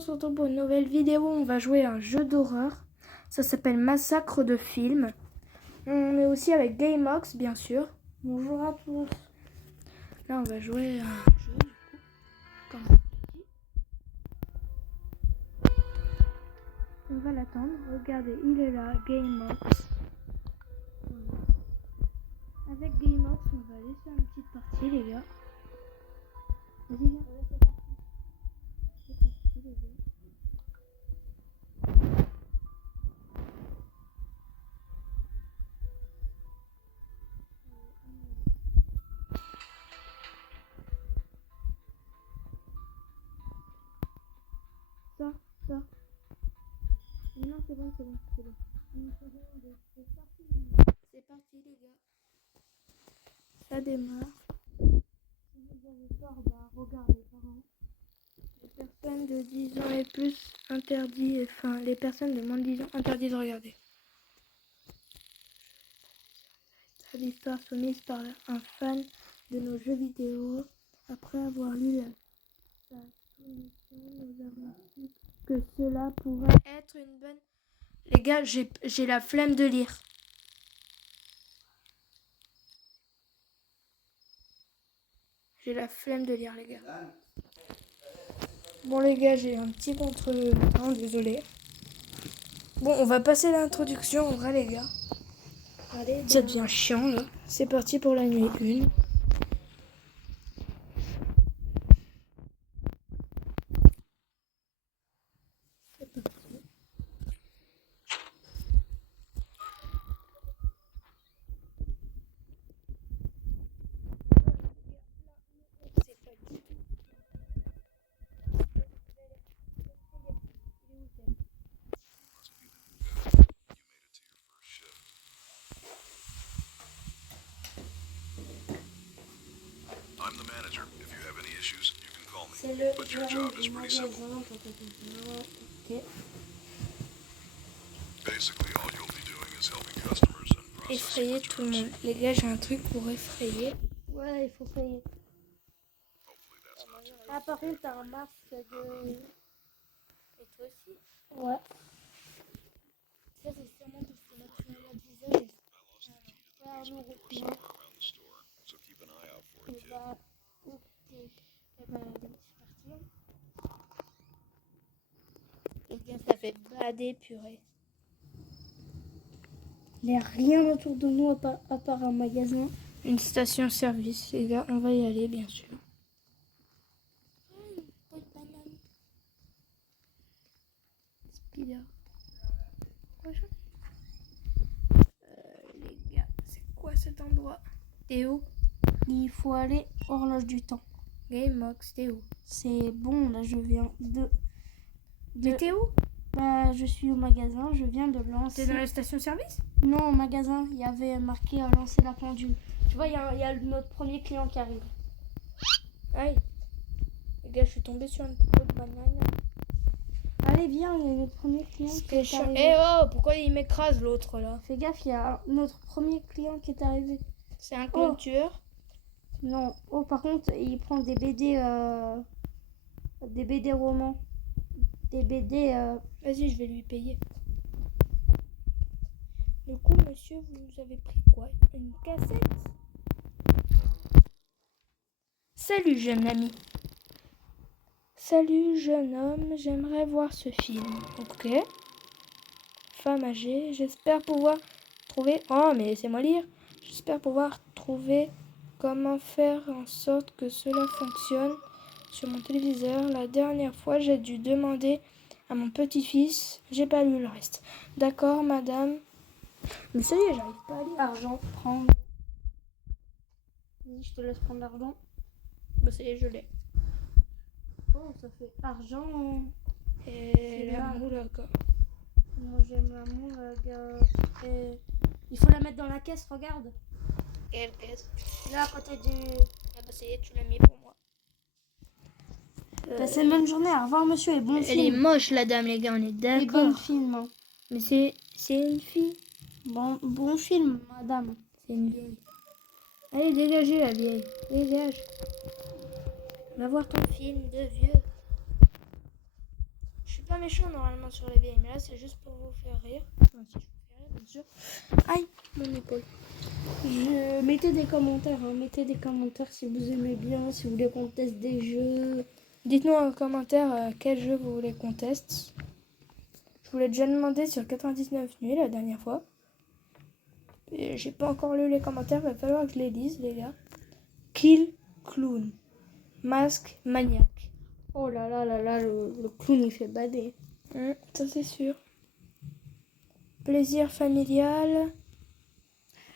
on se retrouve pour une nouvelle vidéo. On va jouer à un jeu d'horreur. Ça s'appelle Massacre de films. On est aussi avec Gameox, bien sûr. Bonjour à tous. Là, on va jouer à un jeu, du coup. Comme on dit. On va l'attendre. Regardez, il est là, Gameox. Voilà. Avec Gameox, on va laisser une petite partie, les gars. Vas-y, là. C'est parti, les gars. Sors. Non, c'est bon. C'est parti, les gars. Ça démarre. Si vous avez peur, regardez, parents. Les personnes de 10 ans et plus interdit, les personnes de moins de 10 ans interdit de regarder. L'histoire soumise par un fan de nos jeux vidéo. Après avoir lu sa soumission, nous avons su que cela pourrait être une bonne... Les gars, j'ai la flemme de lire. J'ai la flemme de lire, les gars. Bon, les gars, j'ai un petit contre-temps, désolé. Bon, on va passer l'introduction, en vrai, les gars. Allez, ça devient chiant, là. C'est parti pour la nuit 1. C'est parti. I'm the manager. If you have any issues, you can call me. C'est le But your job is pretty simple. Ok. Basically, all you'll be doing is helping customers and processing Effrayer tout le returns. monde. Les gars, j'ai un truc pour effrayer. Ouais, il faut effrayer. Hopefully that's not too Ah, par contre, t'as un masque de... Et toi aussi? Ouais. Ça, c'est sûrement parce que moi, tu m'as visage. I lost the key to the basement door somewhere around the store, so keep an eye out for it, kid. Ok. Eh ben, c'est parti. Les gars, ça fait bader, purée. Il n'y a rien autour de nous à part un magasin. Une station-service, les gars. On va y aller, bien sûr. Pas de banane. Spider. Bonjour. Les gars, c'est quoi cet endroit? T'es où? Il faut aller horloge du temps. Gameox, t'es où? C'est bon, là, je viens de... Mais t'es où? Bah, je suis au magasin, je viens de lancer... T'es dans la station-service? Non, au magasin, il y avait marqué lancer la pendule. Tu vois, il y a notre premier client qui arrive. Aïe. Les gars, je suis tombée sur une peau de banane. Allez, viens, il y a notre premier client qui est arrivé. Eh oh, pourquoi il m'écrase l'autre là? Fais gaffe, il y a notre premier client qui est arrivé. C'est un clown tueur? Non. Oh, par contre, il prend des BD romans. Des BD... Vas-y, je vais lui payer. Du coup, monsieur, vous avez pris quoi? Une cassette? Salut, jeune ami. Salut, jeune homme, j'aimerais voir ce film. Ok. Femme âgée, j'espère pouvoir trouver... Oh, mais laissez-moi lire. J'espère pouvoir trouver comment faire en sorte que cela fonctionne sur mon téléviseur. La dernière fois, j'ai dû demander à mon petit-fils. J'ai pas lu le reste. D'accord, madame. Mais ça y est, j'arrive pas à lire. Argent, prendre. Vas-y, je te laisse prendre l'argent. Bah ça y est, je l'ai. Oh, ça fait argent. Et la moulaga. Moi, j'aime la moulaga. Et... il faut la mettre dans la caisse, regarde. Quelle caisse? Là, à côté du... Ah bah ça y est, tu l'as mis pour moi. Passez une bonne journée, au revoir monsieur et bon film. Elle est moche la dame, les gars, on est d'accord. Et bon film. Hein. Mais c'est une fille. Bon film, madame. C'est une vieille. Allez, dégagez la vieille. Dégage. Va voir ton film de vieux. pas méchant normalement sur les vieilles, mais là c'est juste pour vous faire rire. Enfin, si je vous fais rire, bien sûr. Aïe, mon épaule. Mettez des commentaires, hein. Mettez des commentaires si vous aimez bien, si vous voulez qu'on teste des jeux. Dites-nous en commentaire quel jeu vous voulez qu'on teste. Je vous l'ai déjà demandé sur 99 nuits la dernière fois. Et j'ai pas encore lu les commentaires, il va falloir que je les lise, les gars. Kill Clown. Masque maniaque. Oh là là là là, le clown il fait bader. Ça c'est sûr. Plaisir familial.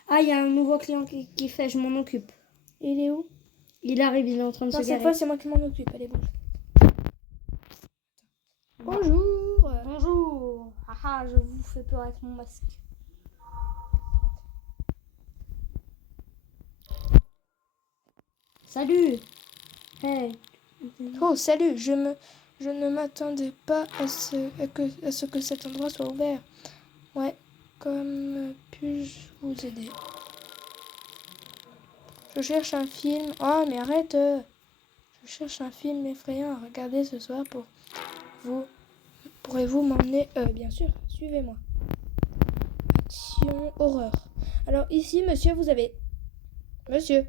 Ah, il y a un nouveau client qui fait, je m'en occupe. Il est où? Il arrive, il est en train de se Non, cette garer. fois c'est moi qui m'en occupe. Allez, bouge. Bonjour. Bonjour. Haha, je vous fais peur avec mon masque. Salut. Hey. Oh, salut. Je ne m'attendais pas à ce que cet endroit soit ouvert. Ouais. Comme puis-je vous aider? Je cherche un film. Oh, mais arrête. Je cherche un film effrayant à regarder ce soir pour vous. Pourrez-vous m'emmener? Bien sûr. Suivez-moi. Action horreur. Alors ici, monsieur, vous avez... Monsieur.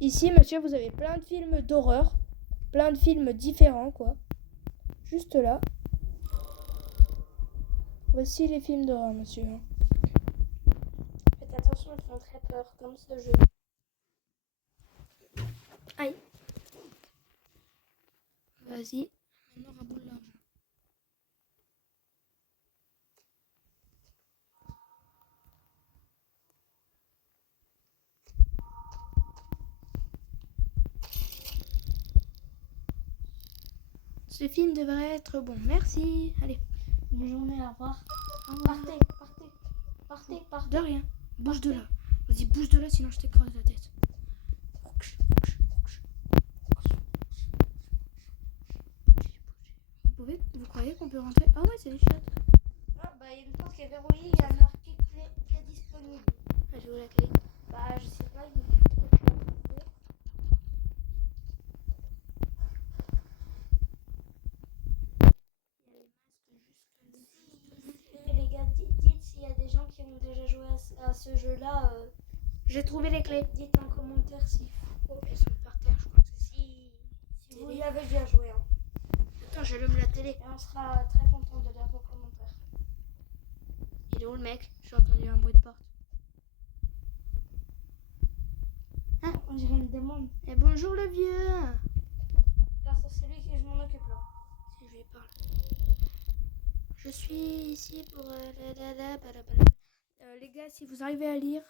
Ici, monsieur, vous avez plein de films d'horreur. Plein de films différents, quoi. Juste là. Voici les films d'horreur, monsieur. Faites attention, ils font très peur, comme ce jeu. Aïe. Vas-y. Maintenant, raboule l'argent. Ce film devrait être bon. Merci. Allez. Bonne journée, au revoir. Au revoir. Partez. De rien. Bouge de là. Vas-y, bouge de là, sinon je t'écrase la tête. Vous croyez qu'on peut rentrer? Ah ouais, c'est les chiottes. Ah, bah, il y a une porte qui est verrouillée, il y a marqué clé disponible. Ah, j'ai où la clé? Bah, je sais pas, il y a peut-être la trouver. Et les gars, dites s'il y a des gens qui ont déjà joué à ce jeu-là. J'ai trouvé les clés. Dites en commentaire si Elles sont par terre, je crois que c'est si vous y avez déjà joué. Hein. Attends, j'allume la télé. Et on sera très content de lire vos commentaires. Il est où le mec? J'ai entendu un bruit de porte. On dirait une demande. Eh bonjour le vieux. Là, ça, c'est lui que je m'en occupe là. Si je lui parle. Je suis ici pour... les gars, si vous arrivez à lire,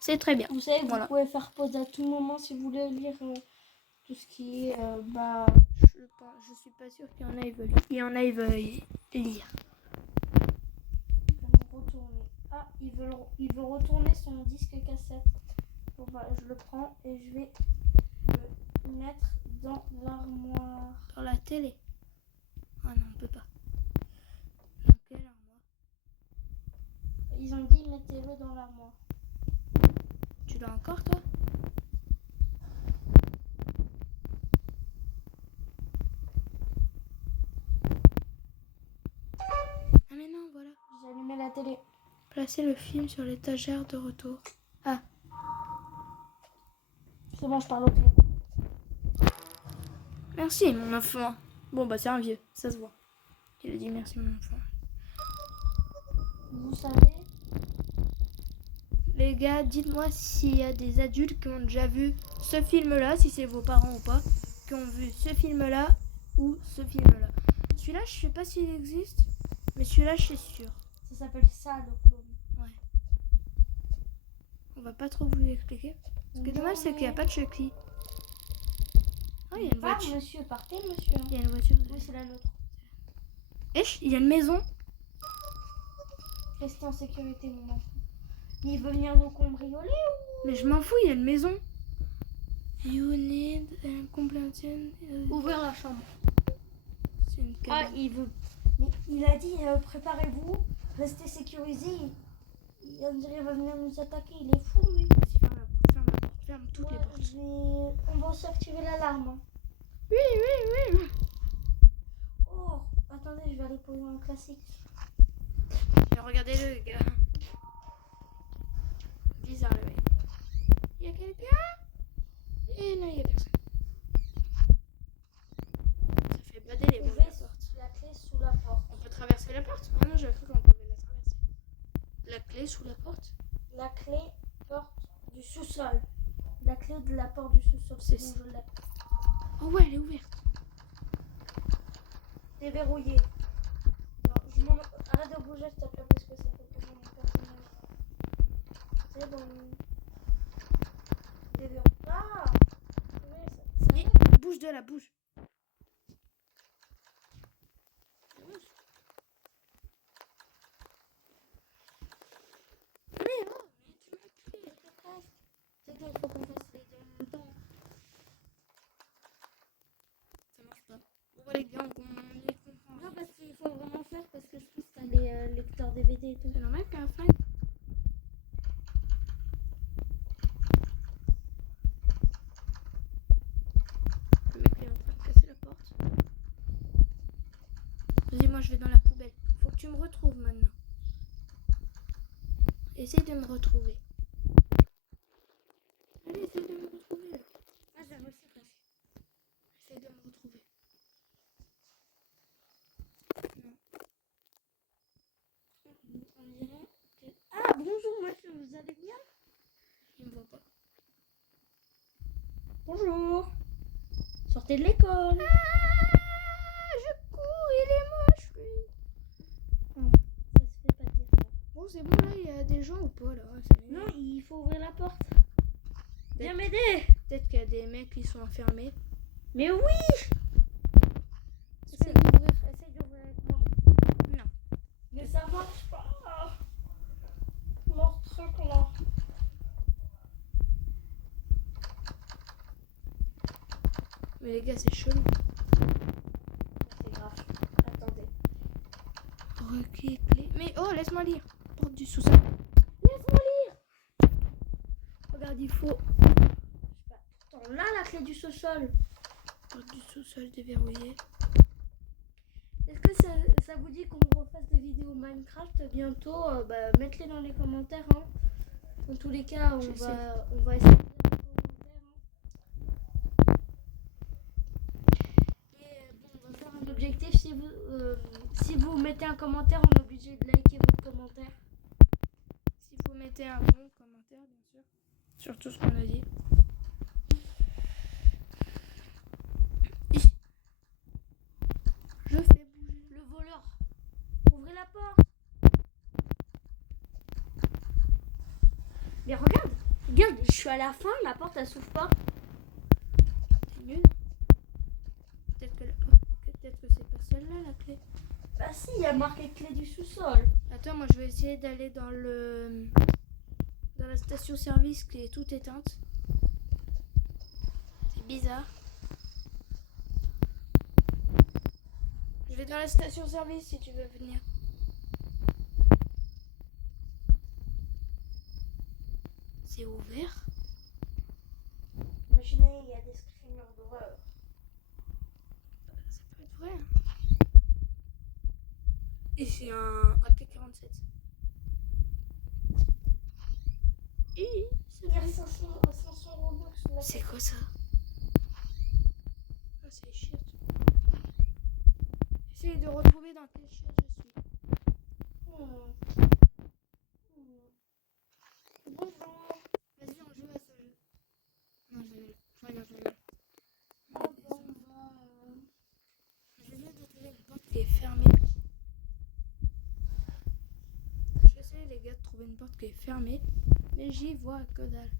c'est très bien. Vous savez, Voilà. vous pouvez faire pause à tout moment si vous voulez lire tout ce qui est Je suis pas sûre qu'il y en a, ils veulent lire. retourner. Ah, il veut retourner son disque cassette. Bon, bah, je le prends et je vais le mettre dans l'armoire. Dans la télé. Ah non, on peut pas. Dans quelle armoire? Ils ont dit mettez-le dans l'armoire. Tu l'as encore toi? Ah mais non, voilà. J'ai allumé la télé. Placez le film sur l'étagère de retour. Ah. C'est bon, je parle au client. Merci mon enfant. Bon bah c'est un vieux, ça se voit. Il a dit merci mon enfant. Vous savez, Les gars, dites-moi s'il y a des adultes qui ont déjà vu ce film-là, si c'est vos parents ou pas, qui ont vu ce film-là ou ce film-là. Celui-là, je sais pas s'il existe, mais celui-là, je suis sûre. ça s'appelle ça le clone. Ouais. On va pas trop vous expliquer. Ce qui est dommage, c'est qu'il n'y a pas de Chucky. Ah, il y a une voiture. Monsieur, partez, monsieur. Il y a une voiture. Oui, c'est la nôtre. Il y a une maison. Restez en sécurité, mon enfant. Il veut venir nous cambrioler Mais je m'en fous, il y a une maison. You need a completion. ou ouvrir la chambre? C'est une Ah, cabane. il veut. Mais il a dit préparez-vous, restez sécurisés. On dirait qu'il va venir nous attaquer. Il est fou, lui. Ferme la porte, ferme la porte, ferme toutes les portes. On va aussi activer l'alarme. Hein. Oui. Pokémon classique. Mais regardez-le, les gars. Bizarre, le mec. Il y a quelqu'un? Et non, il y a personne. Ça fait bader les Trouvez mauvaises portes. la clé sous la porte. On peut traverser la porte? Ah non, j'ai cru qu'on pouvait la traverser. La clé sous la porte? La clé porte du sous-sol. La clé de la porte du sous-sol. C'est bon, je l'ai. Oh ouais, elle est ouverte. Déverrouillé. Arrête de bouger, s'il te plaît, parce que ça fait bouger mon personnage. C'est bon. Déverrouillé. Ah ouais, ça Mais bouge de là, bouge. Mais oh, mais tu m'as tué. c'est qu'il faut qu'on fasse les deux en même temps. Ça marche pas. Bon, les gars, on comprend. Non, parce qu'il faut vraiment faire, parce que je pense que t'as les lecteurs DVD et tout. C'est normal qu'à la fin. Le mec il est en train de casser la porte. Vas-y, moi je vais dans la poubelle. Faut que tu me retrouves maintenant. Essaye de me retrouver. Allez, essaye de me retrouver là. Ah, j'ai réussi presque. Essaye de me retrouver. Non. On dirait que... Ah, bonjour, monsieur, vous allez bien? Il me voit pas. Bonjour. Sortez de l'école. Ah, je cours, il est moche lui. Ça se fait pas dire ça. Bon, c'est bon là, il y a des gens ou pas là? C'est Non, il faut ouvrir la porte. Viens Peut-être m'aider. peut-être qu'il y a des mecs qui sont enfermés. Mais oui. Essaye d'ouvrir avec moi. Non. Mais ça marche pas. Leur truc là. Mais les gars, c'est chelou. C'est grave. Attendez. Ok, clé. Mais oh, laisse-moi lire. Porte du sous-sol. Laisse-moi lire. Regarde, il faut. Attends, là la clé du sous-sol. Porte du sous-sol déverrouillée. Est-ce que ça vous dit qu'on refasse des vidéos Minecraft bientôt? Mettez-les dans les commentaires. Hein. Dans tous les cas, on va essayer de lire les commentaires. Hein. Et bon, on va faire un objectif. Si vous mettez un commentaire, on est obligé de liker votre commentaire. Si vous mettez un bon commentaire, bien sûr. Sur tout ce qu'on a dit. Je fais bouger. Le voleur. Ouvrez la porte. Mais regarde, je suis à la fin, la porte elle s'ouvre pas. C'est nul. Peut-être que c'est pas celle-là la clé. Bah si, il y a marqué clé du sous-sol. Attends, moi je vais essayer d'aller dans la station-service qui est toute éteinte. C'est bizarre. Je vais dans la station-service si tu veux venir. C'est ouvert. Imaginez, il y a des screamers d'horreur. Ça peut être vrai. Hein. Et c'est un AK-47. Il y a 500 Robux là. C'est quoi ça? Ah, c'est les chiottes. Essaye de retrouver dans quelle chiotte je suis. Bonjour. Vas-y, on joue à ce jeu. Non, je rigole. Ah bon, Je viens de trouver une porte qui est fermée. J'essaie les gars de trouver une porte qui est fermée, mais j'y vois que dalle.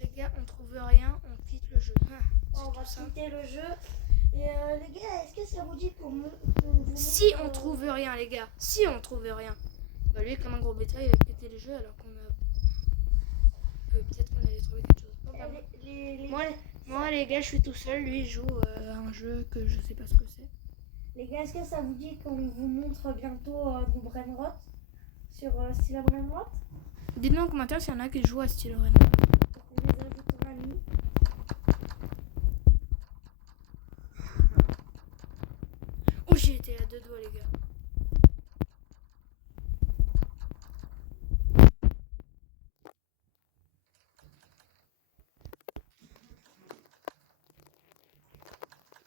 Les gars, on trouve rien, on quitte le jeu. Ah, on va c'est tout ça. quitter le jeu. Et les gars, est-ce que ça vous dit qu'on vous Si on trouve rien, les gars, si on trouve rien. Bah lui, comme un gros bêta, il a quitté le jeu alors qu'on a... peut-être qu'on allait trouver quelque chose. Bon, bah, moi, les gars, je suis tout seul. Lui, il joue à un jeu que je sais pas ce que c'est. Les gars, est-ce que ça vous dit qu'on vous montre bientôt nos brainrot sur Style Brainrot? Dites-nous en commentaire s'il y en a qui jouent à Style Ren. Pour qu'on les ajoute en ami. deux doigts, les gars.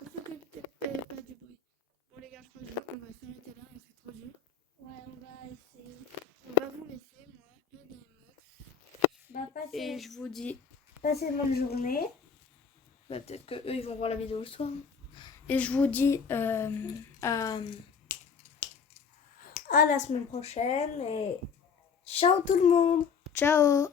On s'occupe pas du bruit. Bon, les gars, je crois qu'on va s'arrêter là, c'est trop dur. Ouais, on va essayer. On va vous laisser, moi et Gamemox. Et je vous dis, Passez une bonne journée. bah, peut-être que eux ils vont voir la vidéo le soir. Et je vous dis À la semaine prochaine et ciao tout le monde. ciao.